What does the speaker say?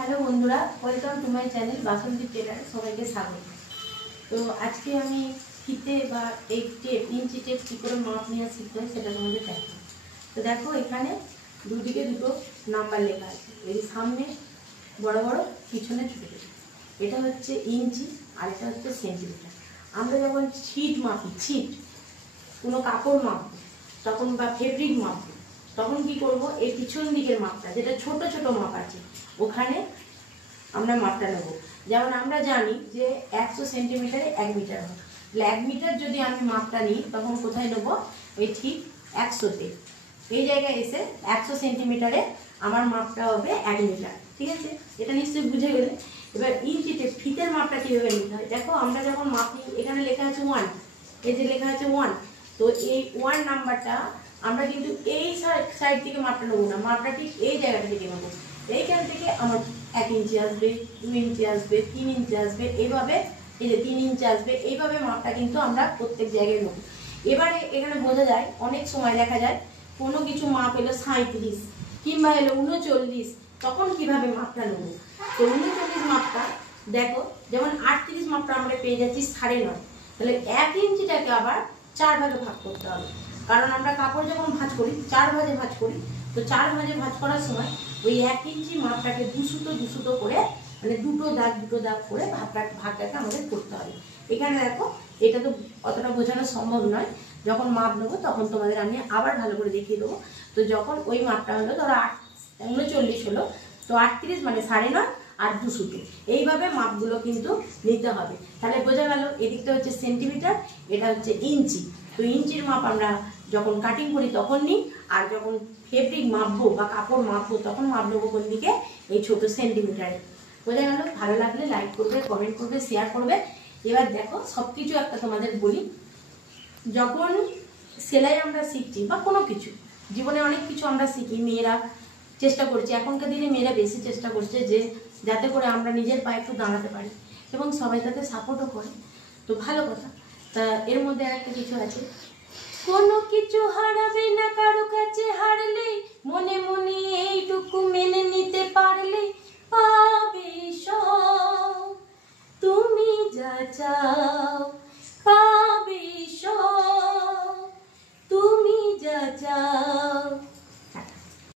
Hello বন্ধুরা, welcome to my channel Basanti tailor. সবাইকে স্বাগত। তো আজকে আমি ফিতে বা এই টেপ ইঞ্চি টেপ কী করে মাপ নেওয়া শিখতে হয় সেটা তোমাদের দেখো। তো দেখো এখানে দুদিকে দুটো নাম্বার লেখা আছে, এই সামনে বড় বড় পিছনে ছোটো ছোটো। এটা হচ্ছে ইঞ্চি আর এটা হচ্ছে সেন্টিমিটার। আমরা যখন ছিট মাপি, ছিট কোনো কাপড় মাপবো তখন বা ফেব্রিক মাপবো তখন কি করব, এই পিছন দিকের মাপটা যেটা ছোট ছোট মাপ আছে ওখানে আমরা মাপটা নেব। যেমন আমরা জানি যে 100 সেন্টিমিটারে 1 মিটার হয়, তাহলে 1 মিটার যদি আমি মাপটা নিই তখন কোথায় নেব, এই ঠিক 100-তে। এই জায়গায় এসে 100 সেন্টিমিটারে আমার মাপটা হবে 1 মিটার। ঠিক আছে, এটা নিশ্চয়ই বুঝে গেলে। এবার ইঞ্চিতে ফিতের মাপটা কীভাবে নিতে হয় দেখো, আমরা যখন মাপি এখানে লেখা আছে 1, এই যে লেখা আছে 1, তো এই 1 নাম্বারটা আমরা কিন্তু এই সাইড থেকে মাপটা নেবো না, মাপটা ঠিক এই জায়গাটা থেকে নেবো। এইখান থেকে আমার 1 ইঞ্চি আসবে, 2 ইঞ্চি আসবে, 3 ইঞ্চি আসবে, এইভাবে এই যে 3 ইঞ্চি আসবে, এইভাবে মাপটা কিন্তু আমরা প্রত্যেক জায়গায় নেব। এবারে এখানে বোঝা যায়, অনেক সময় দেখা যায় কোনো কিছু মাপ এলো 37 কিংবা এলো 39, তখন কিভাবে মাপটা নেব। তো 39 মাপটা দেখো, যেমন 38 মাপটা আমরা পেয়ে যাচ্ছি 9.5, তাহলে 1 ইঞ্চিটাকে আবার 4 ভাগে ভাগ করতে হবে। কারণ আমরা কাপড় যখন ভাঁজ করি 4 ভাগে ভাঁজ করি, তো 4 ভাগে ভাঁজ করার সময় ওই 1 ইঞ্চি মাপটাকে দুটো করে, মানে দুটো দাগ করে ভাগটাকে আমাদের করতে হবে। এখানে দেখো, এটা তো অতটা বোঝানো সম্ভব নয়, যখন মাপ নেবো তখন তোমাদের আমি আবার ভালো করে দেখিয়ে দেবো। তো যখন ওই মাপটা হলো ধরো 39 হলো, তো 38 মানে 9.5 আর 200, এইভাবে মাপগুলো কিন্তু নিতে হবে। তাহলে বোঝা গেল, এদিকটা হচ্ছে সেন্টিমিটার, এটা হচ্ছে ইঞ্চি। তো ইঞ্চির মাপ আমরা যখন কাটিং করি তখন নিই, আর যখন ফেব্রিক মাপবো বা কাপড় মাপবো তখন মাপ নেবো কোন দিকে, এই ছোট সেন্টিমিটারে। বোঝা গেল? ভালো লাগলে লাইক করবে, কমেন্ট করবে, শেয়ার করবে। এবার দেখো, সব কিছু একটা তোমাদের বলি, যখন সেলাই আমরা শিখছি বা কোনো কিছু জীবনে অনেক কিছু আমরা শিখি, মেয়েরা চেষ্টা করছে, এখনকার দিনে মেয়েরা বেশি চেষ্টা করছে যে যাতে করে আমরা নিজের পায়ে একটু দাঁড়াতে পারি এবং সবাই তাতে সাপোর্টও করে। তো ভালো কথা। তা এর মধ্যে একটা কিছু আছে, কোনো কিছু হারাবে না কারো কাছে হারলে, মনে মনে এইটুকু মেনে নিতে পারলে পাবে